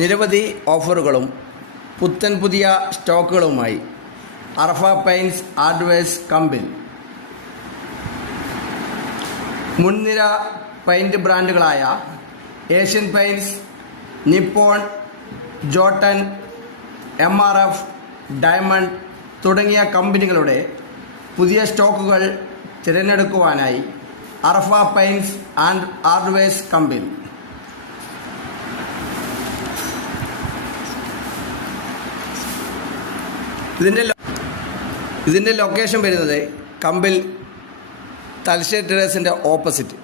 നിരവധി ഓഫറുകളും പുത്തൻ പുതിയ സ്റ്റോക്കുകളുമായി അറഫ പെയിൻസ് ആഡ്വേഴ്സ് കമ്പിൽ. മുൻനിര paint ബ്രാൻഡുകളായ Asian paints Nippon Jotun M R F diamond തുടങ്ങിയ കമ്പനികളുടെ പുതിയ സ്റ്റോക്കുകൾ തിരഞ്ഞെടുക്കുവാനായി അറഫ പെയിൻസ് ആൻഡ് ആർഡ്വേഴ്സ് കമ്പനി ഇതിന്റെ ഇതിന്റെ ലൊക്കേഷൻ വരുന്നത് കമ്പിൽ തലശ്ശേരി ടെറേസിന്റെ ഓപ്പോസിറ്റ്